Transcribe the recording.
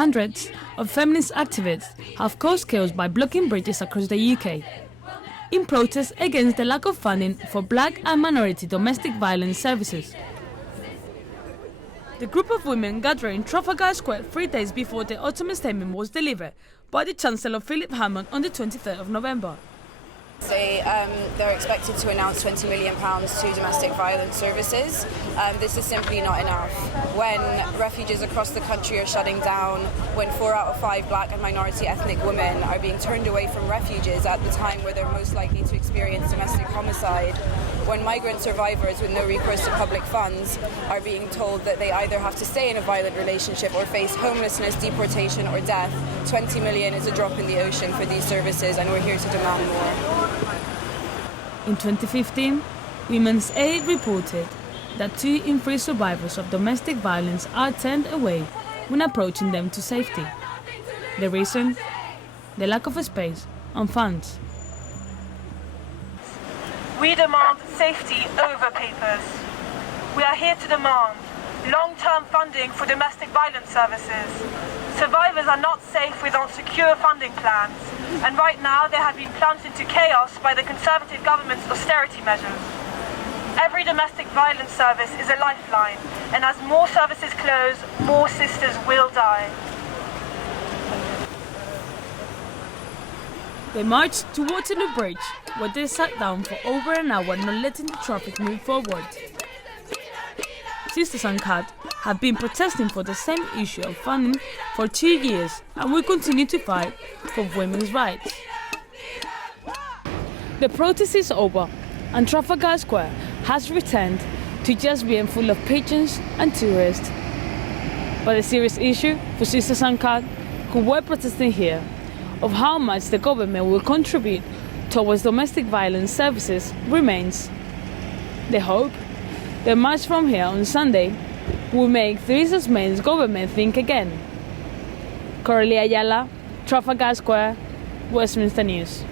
Hundreds of feminist activists have caused chaos by blocking bridges across the UK in protest against the lack of funding for black and minority domestic violence services. The group of women gathered in Trafalgar Square 3 days before the autumn statement was delivered by the Chancellor Philip Hammond on the 23rd of November. They're expected to announce £20 million to domestic violence services. This is simply not enough. When refuges across the country are shutting down, when 4 out of 5 black and minority ethnic women are being turned away from refuges at the time where they're most likely to experience domestic homicide, when migrant survivors with no recourse to public funds are being told that they either have to stay in a violent relationship or face homelessness, deportation or death, 20 million is a drop in the ocean for these services, and we're here to demand more. In 2015, Women's Aid reported that 2 in 3 survivors of domestic violence are turned away when approaching them to safety. The reason? The lack of space and funds. We demand safety over papers. We are here to demand long-term funding for domestic violence services. Survivors are not safe without secure funding plans, and right now they have been plunged into chaos by the Conservative government's austerity measures. Every domestic violence service is a lifeline, and as more services close, more sisters will die. They marched to Waterloo Bridge, where they sat down for over an hour, not letting the traffic move forward. Sisters Uncut have been protesting for the same issue of funding for 2 years and will continue to fight for women's rights. The protest is over and Trafalgar Square has returned to just being full of pigeons and tourists. But the serious issue for Sisters Uncut, who were protesting here, of how much the government will contribute towards domestic violence services remains. They hope the march from here on Sunday will make Theresa May's government think again. Coralie Ayala, Trafalgar Square, Westminster News.